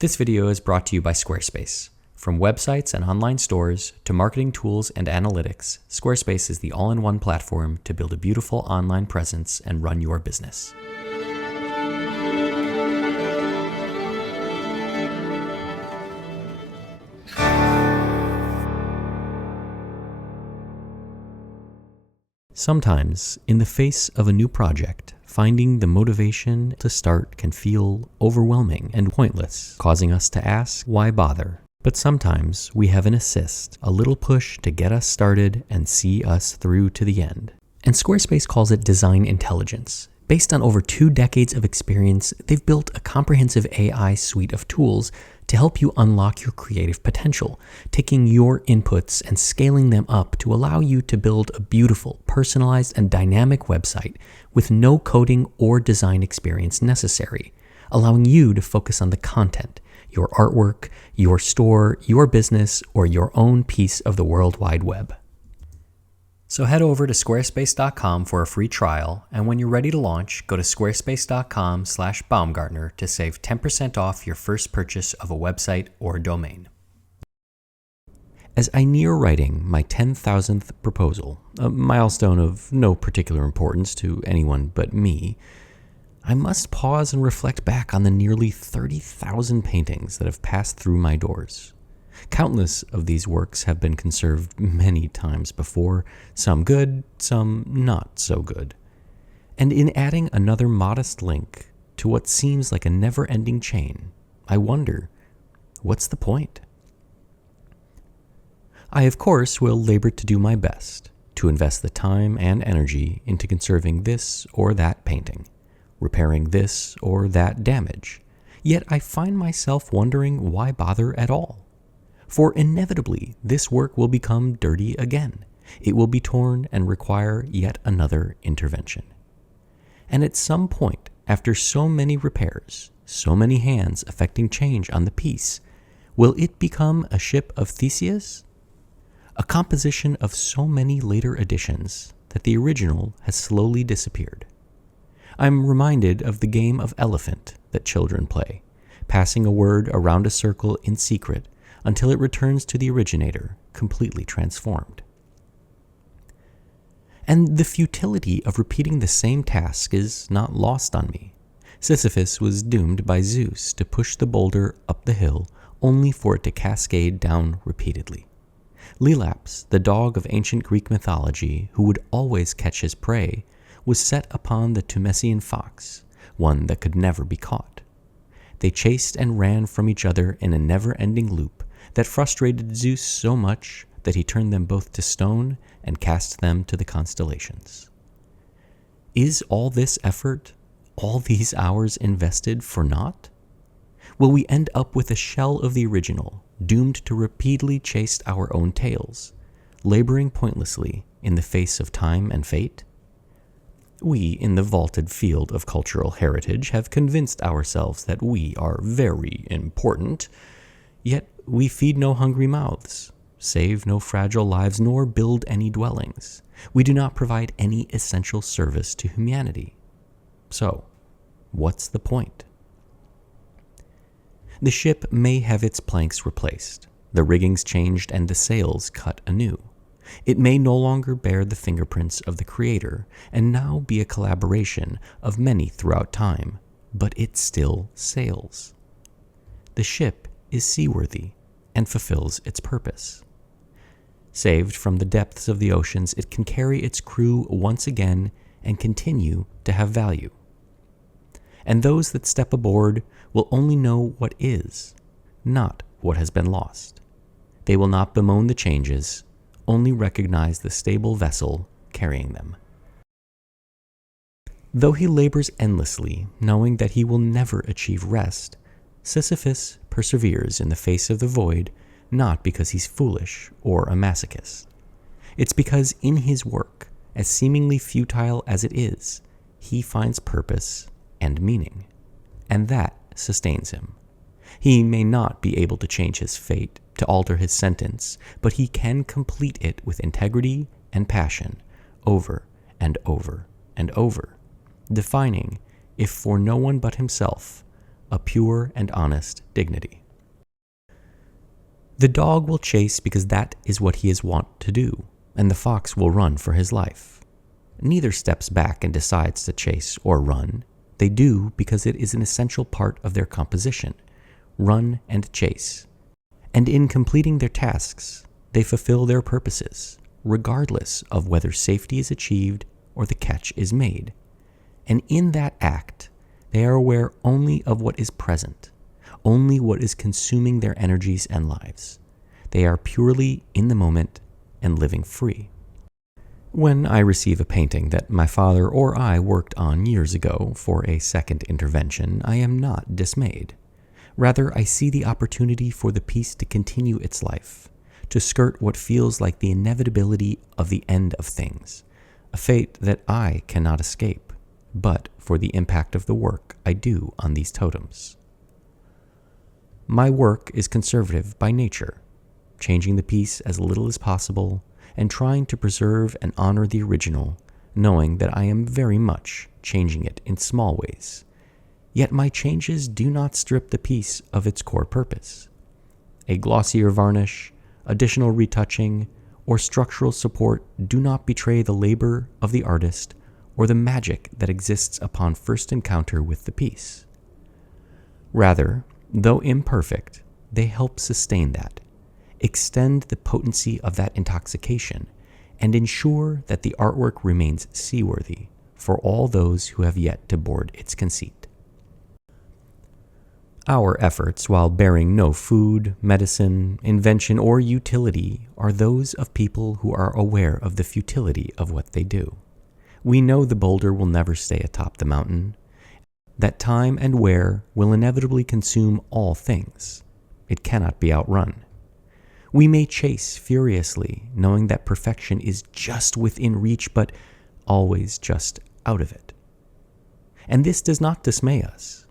This video is brought to you by Squarespace. From websites and online stores to marketing tools and analytics, Squarespace is the all-in-one platform to build a beautiful online presence and run your business. Sometimes, in the face of a new project, finding the motivation to start can feel overwhelming and pointless, causing us to ask, why bother? But sometimes we have an assist, a little push to get us started and see us through to the end. And Squarespace calls it design intelligence. Based on over 2 decades of experience, they've built a comprehensive AI suite of tools to help you unlock your creative potential, taking your inputs and scaling them up to allow you to build a beautiful, personalized, and dynamic website with no coding or design experience necessary, allowing you to focus on the content, your artwork, your store, your business, or your own piece of the World Wide Web. So head over to squarespace.com for a free trial, and when you're ready to launch, go to squarespace.com/Baumgartner to save 10% off your first purchase of a website or domain. As I near writing my 10,000th proposal, a milestone of no particular importance to anyone but me, I must pause and reflect back on the nearly 30,000 paintings that have passed through my doors. Countless of these works have been conserved many times before, some good, some not so good. And in adding another modest link to what seems like a never-ending chain, I wonder, what's the point? I, of course, will labor to do my best to invest the time and energy into conserving this or that painting, repairing this or that damage. Yet I find myself wondering why bother at all. For inevitably, this work will become dirty again. It will be torn and require yet another intervention. And at some point, after so many repairs, so many hands affecting change on the piece, will it become a ship of Theseus? A composition of so many later additions that the original has slowly disappeared. I'm reminded of the game of elephant that children play, passing a word around a circle in secret until it returns to the originator, completely transformed. And the futility of repeating the same task is not lost on me. Sisyphus was doomed by Zeus to push the boulder up the hill, only for it to cascade down repeatedly. Lelaps, the dog of ancient Greek mythology, who would always catch his prey, was set upon the Tumesian fox, one that could never be caught. They chased and ran from each other in a never-ending loop that frustrated Zeus so much that he turned them both to stone and cast them to the constellations. Is all this effort, all these hours invested for naught? Will we end up with a shell of the original, doomed to repeatedly chase our own tails, laboring pointlessly in the face of time and fate? We, in the vaulted field of cultural heritage, have convinced ourselves that we are very important, yet we feed no hungry mouths, save no fragile lives, nor build any dwellings. We do not provide any essential service to humanity. So, what's the point? The ship may have its planks replaced, the riggings changed, and the sails cut anew. It may no longer bear the fingerprints of the Creator, and now be a collaboration of many throughout time, but it still sails. The ship is seaworthy and fulfills its purpose. Saved from the depths of the oceans, it can carry its crew once again and continue to have value. And those that step aboard will only know what is, not what has been lost. They will not bemoan the changes, only recognize the stable vessel carrying them. Though he labors endlessly, knowing that he will never achieve rest, Sisyphus perseveres in the face of the void, not because he's foolish or a masochist. It's because in his work, as seemingly futile as it is, he finds purpose and meaning, and that sustains him. He may not be able to change his fate, to alter his sentence, but he can complete it with integrity and passion, over and over and over, defining, if for no one but himself, a pure and honest dignity. The dog will chase because that is what he is wont to do, and the fox will run for his life. Neither steps back and decides to chase or run. They do because it is an essential part of their composition, run and chase. And in completing their tasks, they fulfill their purposes, regardless of whether safety is achieved or the catch is made. And in that act, they are aware only of what is present, only what is consuming their energies and lives. They are purely in the moment and living free. When I receive a painting that my father or I worked on years ago for a second intervention, I am not dismayed. Rather, I see the opportunity for the piece to continue its life, to skirt what feels like the inevitability of the end of things, a fate that I cannot escape, but for the impact of the work I do on these totems. My work is conservative by nature, changing the piece as little as possible and trying to preserve and honor the original, knowing that I am very much changing it in small ways. Yet my changes do not strip the piece of its core purpose. A glossier varnish, additional retouching, or structural support do not betray the labor of the artist or the magic that exists upon first encounter with the piece. Rather, though imperfect, they help sustain that, extend the potency of that intoxication, and ensure that the artwork remains seaworthy for all those who have yet to board its conceit. Our efforts, while bearing no food, medicine, invention, or utility, are those of people who are aware of the futility of what they do. We know the boulder will never stay atop the mountain, that time and wear will inevitably consume all things. It cannot be outrun. We may chase furiously, knowing that perfection is just within reach, but always just out of it. And this does not dismay us,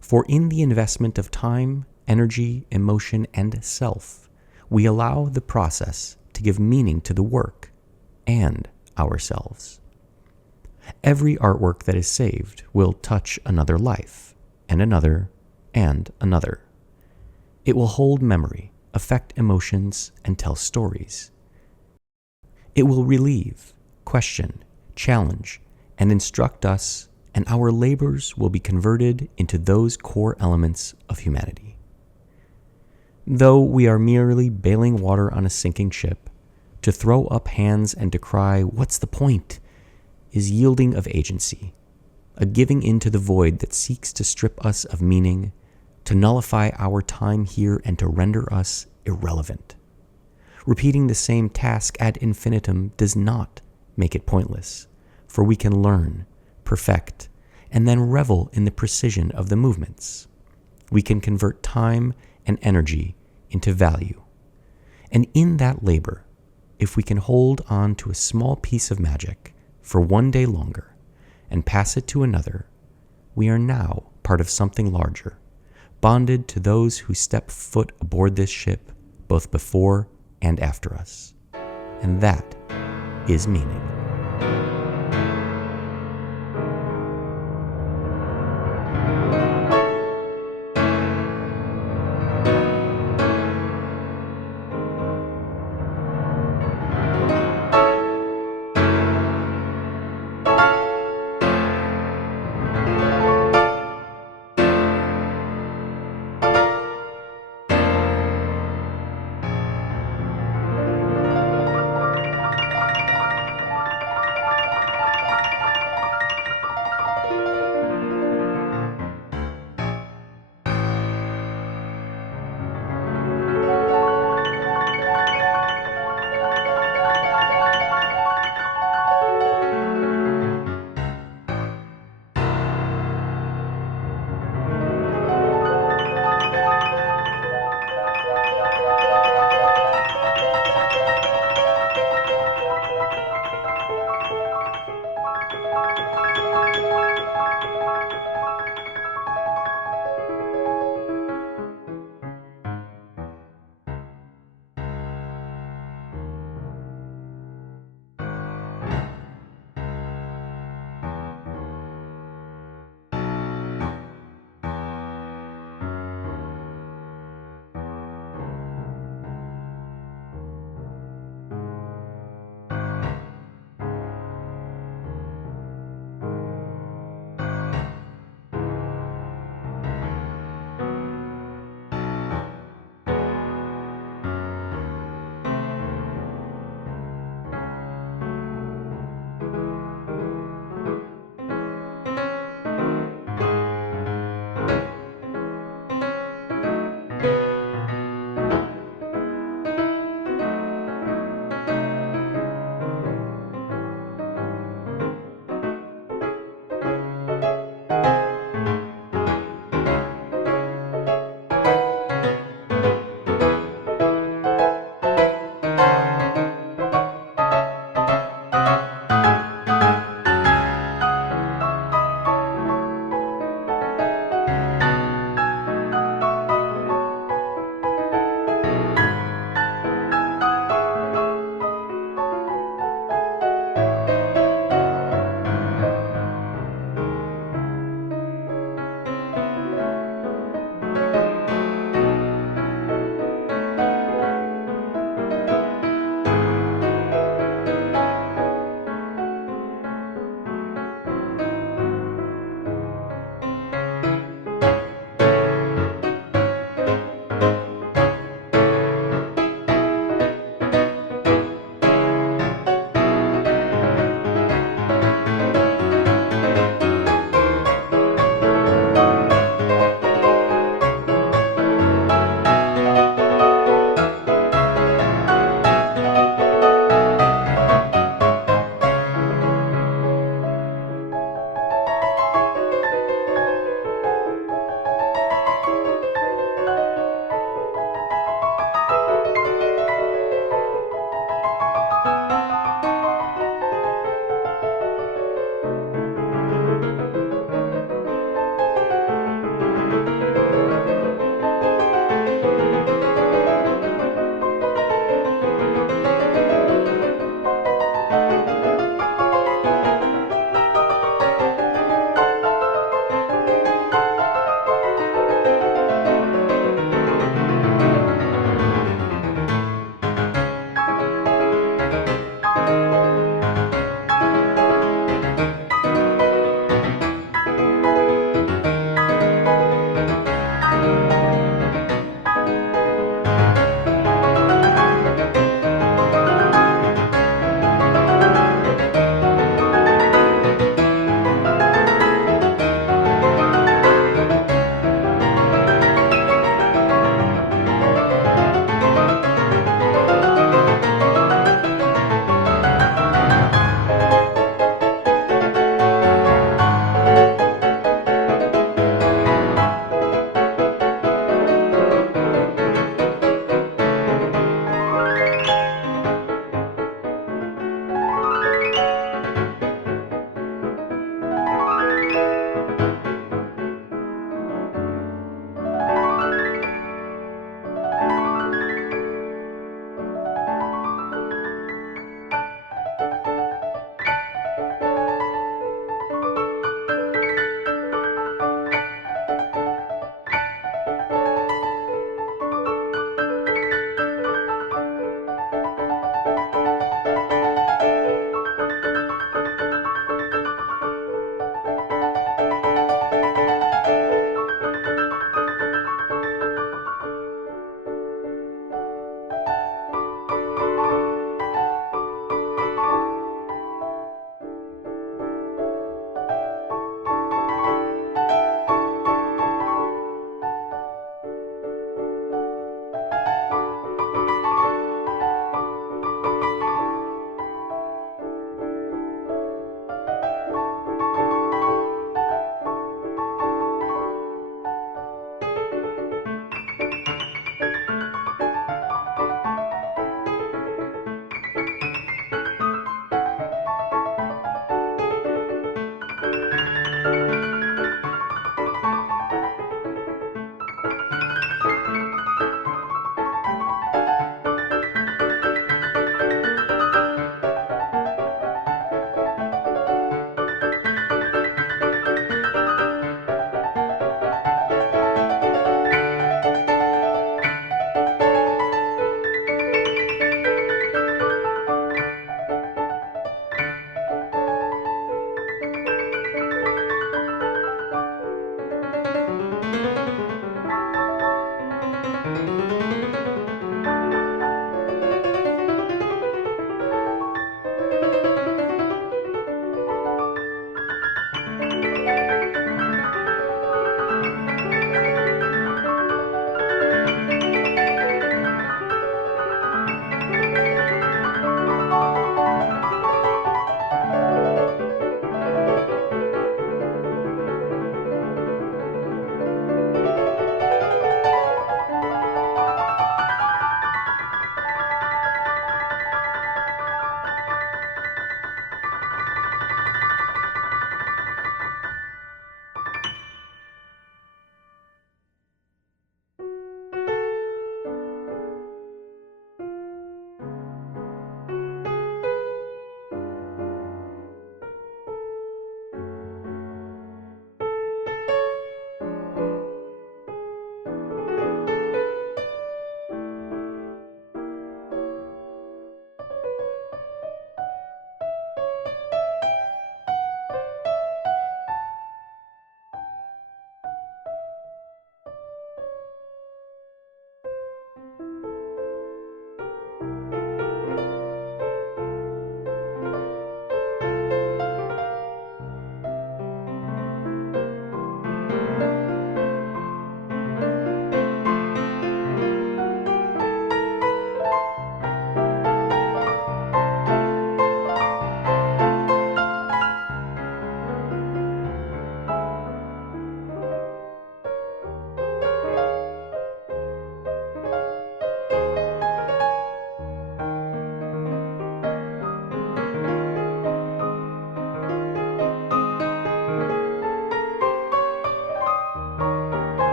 for in the investment of time, energy, emotion, and self, we allow the process to give meaning to the work and ourselves. Every artwork that is saved will touch another life, and another, and another. It will hold memory, affect emotions, and tell stories. It will relieve, question, challenge, and instruct us, and our labors will be converted into those core elements of humanity. Though we are merely bailing water on a sinking ship, to throw up hands and to cry, "What's the point?" is yielding of agency, a giving in to the void that seeks to strip us of meaning, to nullify our time here and to render us irrelevant. Repeating the same task ad infinitum does not make it pointless, for we can learn, perfect, and then revel in the precision of the movements. We can convert time and energy into value. And in that labor, if we can hold on to a small piece of magic for one day longer and pass it to another, we are now part of something larger, bonded to those who step foot aboard this ship both before and after us. And that is meaning.